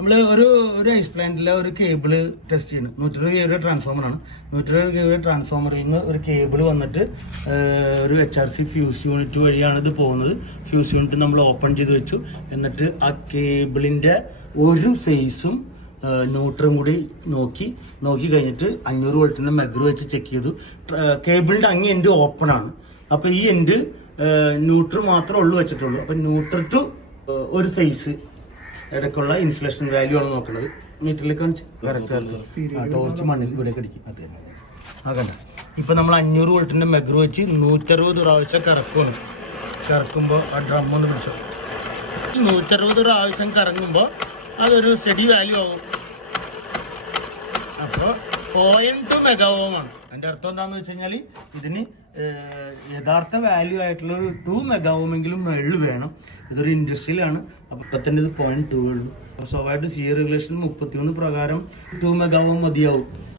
നമ്മൾ ഒരു ഒരു ഐസ് പ്ലാന്റിലെ ഒരു കേബിൾ ടെസ്റ്റ് ചെയ്യുന്നു നൂറ്റിരുപത് കെ ട്രാൻസ്ഫോമർ ആണ്. നൂറ്റിരുപത് കെ ട്രാൻസ്ഫോമറിൽ നിന്ന് ഒരു കേബിൾ വന്നിട്ട് ഒരു H R C fuse unit വഴിയാണ് ഇത് പോകുന്നത്. ഫ്യൂസ് യൂണിറ്റ് നമ്മൾ ഓപ്പൺ ചെയ്ത് വെച്ചു. എന്നിട്ട് ആ കേബിളിന്റെ ഒരു ഫേസും ന്യൂട്രും കൂടി നോക്കി നോക്കി കഴിഞ്ഞിട്ട് അഞ്ഞൂറ് വോൾട്ടിന്റെ മെഗ്രു വെച്ച് ചെക്ക് ചെയ്തു. കേബിളിന്റെ അങ്ങ് എൻഡ് ഓപ്പൺ ആണ്. അപ്പോൾ ഈ എൻഡ് ന്യൂട്രു മാത്രമേ ഉള്ളൂ വെച്ചിട്ടുള്ളൂ. അപ്പൊ ന്യൂട്രൽ ടു ഒരു ഫേസ് ഇടയ്ക്കുള്ള ഇൻസുലേഷൻ വാല്യൂ ആണ് നോക്കുന്നത് മീറ്ററിലേക്ക് കാണിച്ച്. ടോർച്ച് മണ്ണിൽ ഇവിടെ കടിക്കും അത് തന്നെ. അതല്ല ഇപ്പൊ നമ്മൾ അഞ്ഞൂറ് വോൾട്ടിന്റെ മെഗ്രു വെച്ച് നൂറ്ററുപത് പ്രാവശ്യം കറക്കുവാണ്. കറക്കുമ്പോൾ ആ ഡ്രം ഒന്ന് പിടിച്ചു. നൂറ്ററുപത് പ്രാവശ്യം കറങ്ങുമ്പോൾ അതൊരു സ്റ്റഡി വാല്യൂ ആവും. അപ്പോൾ മെഗാ ഓം മെഗാവോമാണ് അതിന്റെ അർത്ഥം എന്താണെന്ന് വെച്ച് കഴിഞ്ഞാൽ ഇതിന് യഥാർത്ഥ വാല്യൂ ആയിട്ടുള്ള ഒരു ടു മെഗാവോമെങ്കിലും മേളിൽ വേണം. ഇതൊരു ഇൻഡസ്ട്രിയിലാണ് അപ്പോൾ ഇപ്പത്തന്നെ ഇത് പോയിന്റ് ടു ഉള്ളൂ. സ്വാഭാവികമായിട്ടും സി റെഗുലേഷൻ മുപ്പത്തിയൊന്ന് പ്രകാരം ടു ഓം മതിയാവും.